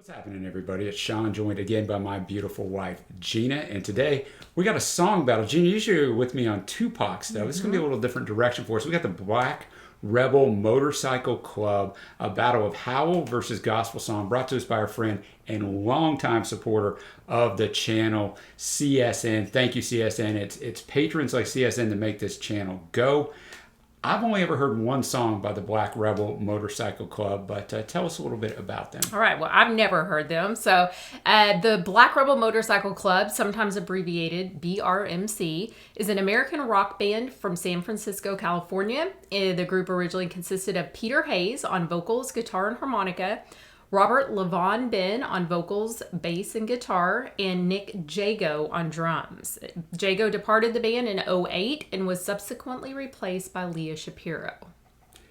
What's happening, everybody? It's Sean, joined again by my beautiful wife, Gina. And today we got a song battle. Gina, usually you're with me on Tupac stuff. This is going to be a little different direction for us. We got the Black Rebel Motorcycle Club, a battle of Howl versus Gospel Song, brought to us by our friend and longtime supporter of the channel, CSN. Thank you, CSN. It's patrons like CSN that make this channel go. I've only ever heard one song by the Black Rebel Motorcycle Club, but tell us a little bit about them. All right. Well, I've never heard them. So the Black Rebel Motorcycle Club, sometimes abbreviated BRMC, is an American rock band from San Francisco, California. The group originally consisted of Peter Hayes on vocals, guitar, and harmonica, Robert Levon Ben on vocals, bass, and guitar, and Nick Jago on drums. Jago departed the band in 2008 and was subsequently replaced by Leah Shapiro.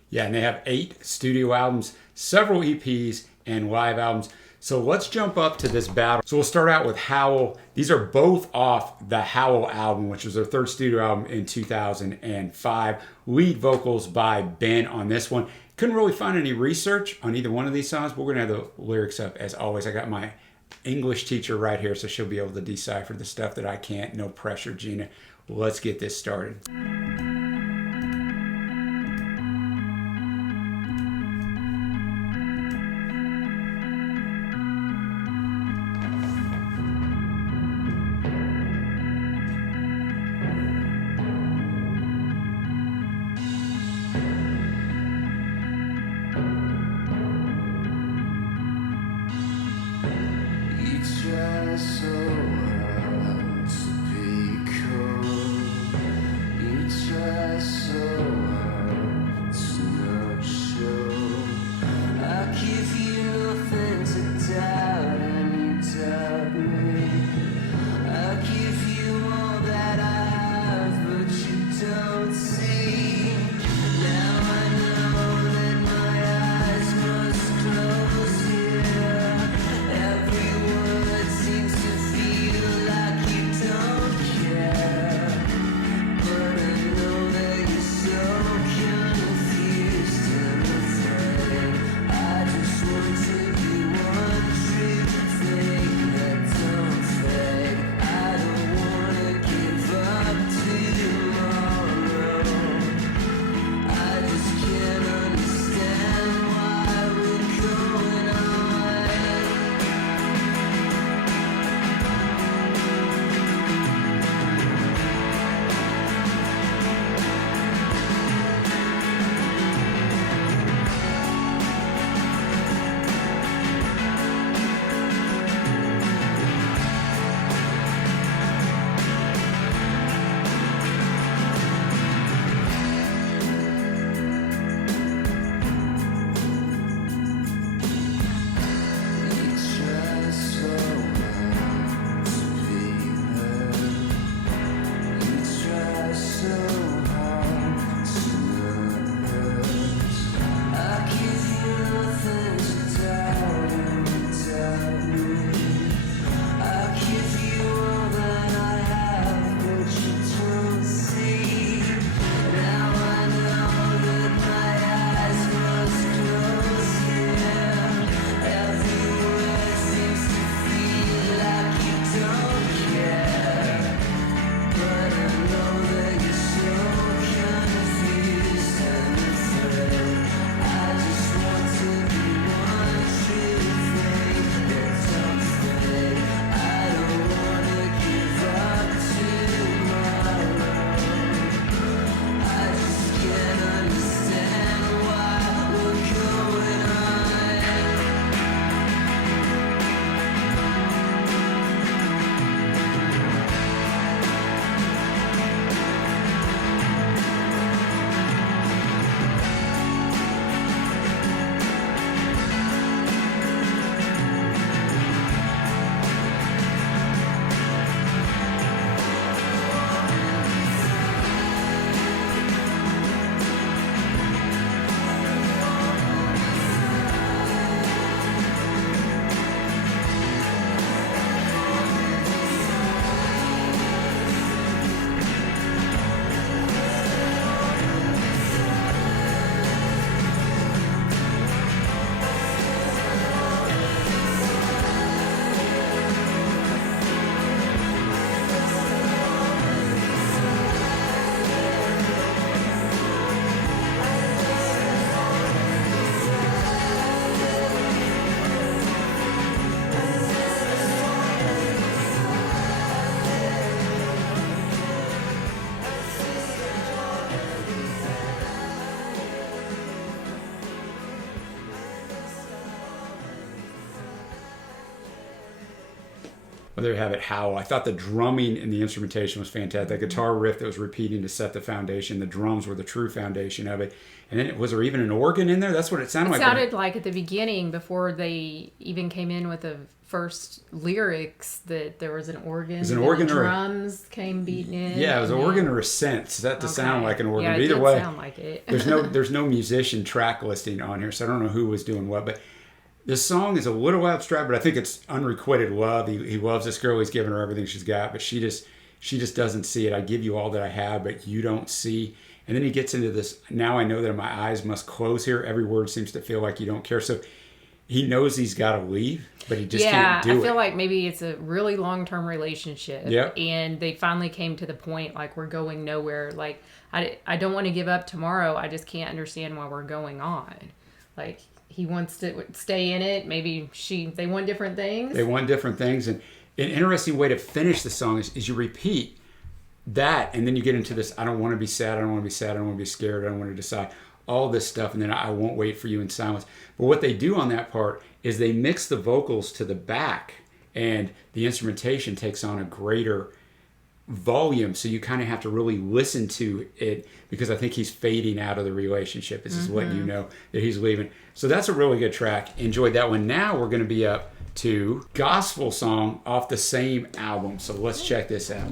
Yeah, and they have 8 studio albums, several EPs, and live albums. So let's jump up to this battle. So we'll start out with Howl. These are both off the Howl album, which was their 3rd studio album in 2005. Lead vocals by Ben on this one. Couldn't really find any research on either one of these songs, but we're going to have the lyrics up as always. I got my English teacher right here, so she'll be able to decipher the stuff that I can't. No pressure, Gina. Let's get this started. there you have it, Howl. I thought the drumming and the instrumentation was fantastic. The guitar riff that was repeating to set the foundation. The drums were the true foundation of it. And then was there even an organ in there? That's what it sounded like. It sounded like at the beginning, before they even came in with the first lyrics, that there was an organ. Was an organ the or drums came beating in. Yeah, it was an organ or a synth. Set to sound like an organ. Yeah, But it either did way, sound like it. there's no musician track listing on here, so I don't know who was doing what. But this song is a little abstract, but I think it's unrequited love. He loves this girl. He's giving her everything she's got, but she just doesn't see it. I give you all that I have, but you don't see. And then he gets into this, now I know that my eyes must close here. Every word seems to feel like you don't care. So he knows he's got to leave, but he just can't do it. I feel like maybe it's a really long-term relationship. Yep. And they finally came to the point, like, we're going nowhere. Like, I don't want to give up tomorrow. I just can't understand why we're going on. Like, he wants to stay in it. Maybe they want different things. They want different things. And an interesting way to finish the song is you repeat that, and then you get into this, I don't want to be sad, I don't want to be sad, I don't want to be scared, I don't want to decide, all this stuff, and then I won't wait for you in silence. But what they do on that part is they mix the vocals to the back, and the instrumentation takes on a greater volume, so you kind of have to really listen to it, because I think he's fading out of the relationship. This is letting you know that he's leaving. So that's a really good track. Enjoyed that one. Now we're going to be up to Gospel Song off the same album, so let's check this out.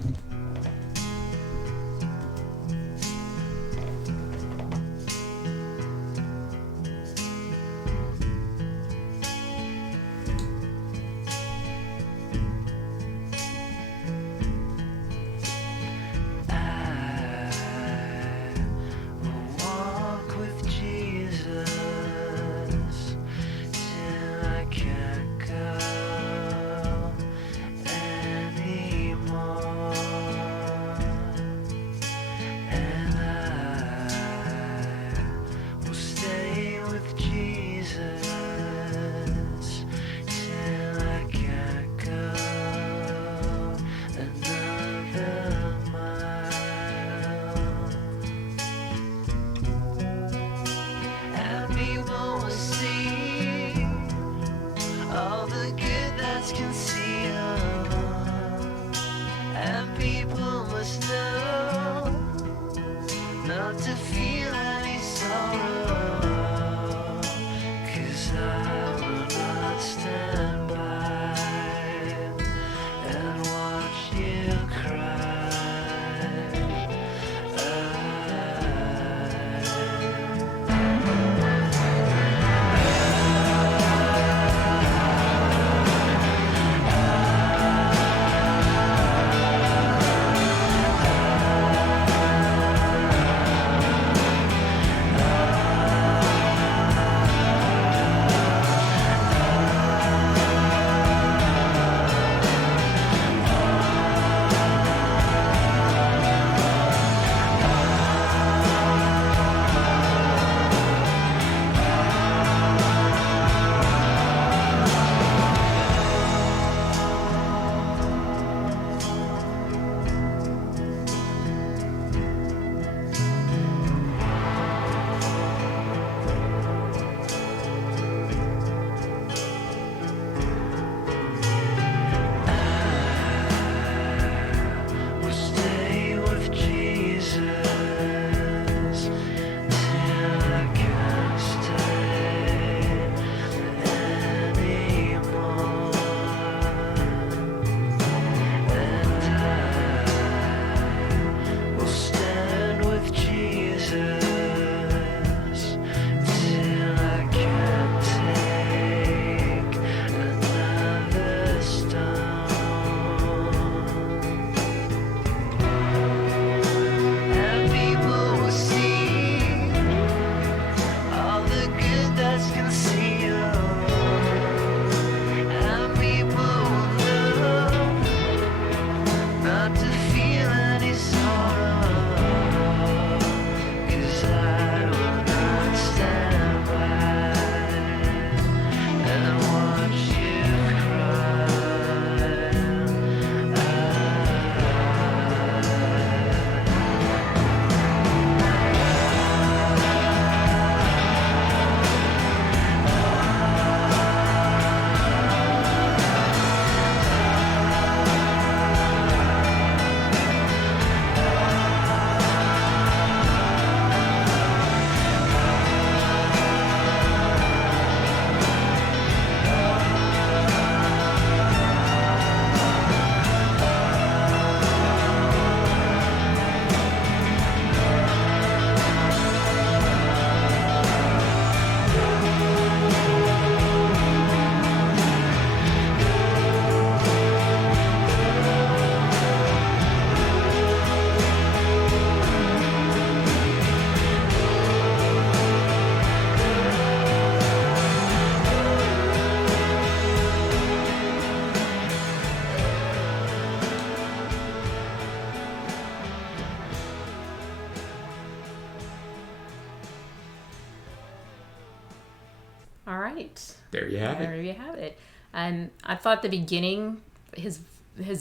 right. There you have it. There you have it. And I thought the beginning, his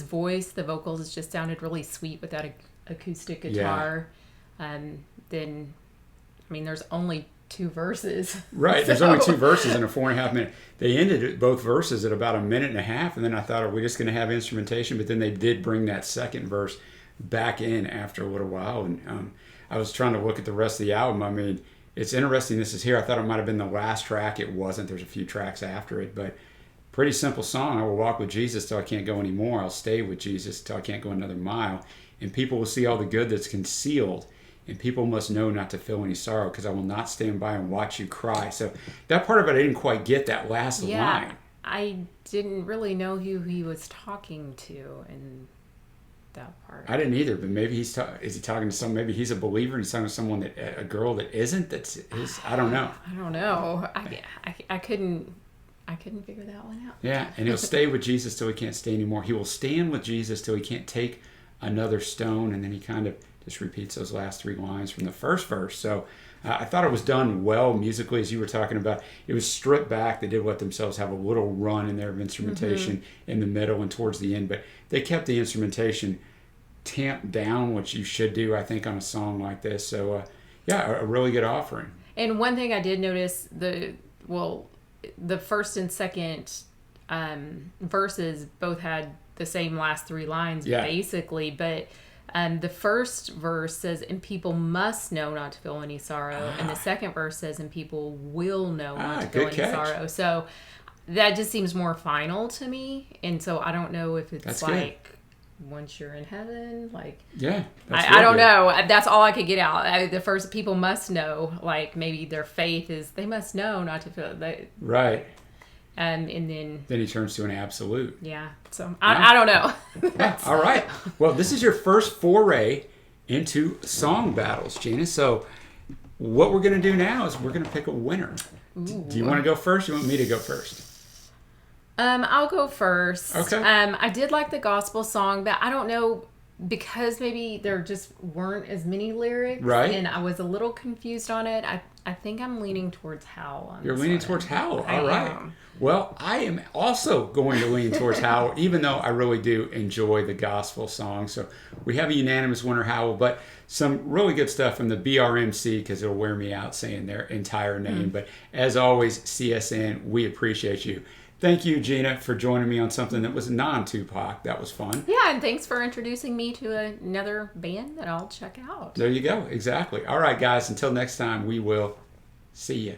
voice, the vocals just sounded really sweet with that acoustic guitar. Then, I mean, there's only 2 verses. Right. There's only 2 verses in a 4.5 minute. They ended both verses at about 1.5 minutes, and then I thought, are we just going to have instrumentation? But then they did bring that second verse back in after a little while, and I was trying to look at the rest of the album. I mean, it's interesting this is here. I thought it might have been the last track. It wasn't. There's a few tracks after it, but pretty simple song. I will walk with Jesus till I can't go anymore. I'll stay with Jesus till I can't go another mile. And people will see all the good that's concealed. And people must know not to feel any sorrow, because I will not stand by and watch you cry. So that part of it, I didn't quite get that last line. I didn't really know who he was talking to in that part. I didn't either, but maybe is he talking to maybe he's a believer and he's talking to someone a girl that isn't, I don't know. I don't know. I couldn't figure that one out. Yeah, and he'll stay with Jesus till he can't stay anymore. He will stand with Jesus till he can't take another stone, and then he kind of just repeats those last 3 lines from the first verse. So I thought it was done well musically, as you were talking about. It was stripped back. They did let themselves have a little run in there of instrumentation in the middle and towards the end, but they kept the instrumentation tamped down, which you should do, I think, on a song like this. So a really good offering. And one thing I did notice, the first and second verses both had the same last 3 lines, basically, but the first verse says, and people must know not to feel any sorrow. And the second verse says, and people will know not to feel any sorrow. So that just seems more final to me. And so I don't know if it's once you're in heaven, I don't know. That's all I could get out. The first, people must know, maybe their faith is, they must know not to feel that. Right. And then he turns to an absolute. Yeah. So I don't know. All right. Well, this is your first foray into song battles, Gina. So what we're going to do now is we're going to pick a winner. Ooh. Do you want to go first? Or you want me to go first? I'll go first. Okay. I did like the gospel song, but I don't know, because maybe there just weren't as many lyrics. Right. And I was a little confused on it. I think I'm leaning towards Howl. You're leaning towards Howl. All right. Well, I am also going to lean towards Howl, even though I really do enjoy the gospel song. So we have a unanimous winner, Howl, but some really good stuff from the BRMC, because it'll wear me out saying their entire name. But as always, CSN, we appreciate you. Thank you, Gina, for joining me on something that was non-Tupac. That was fun. Yeah, and thanks for introducing me to another band that I'll check out. There you go. Exactly. All right, guys, until next time, we will see you.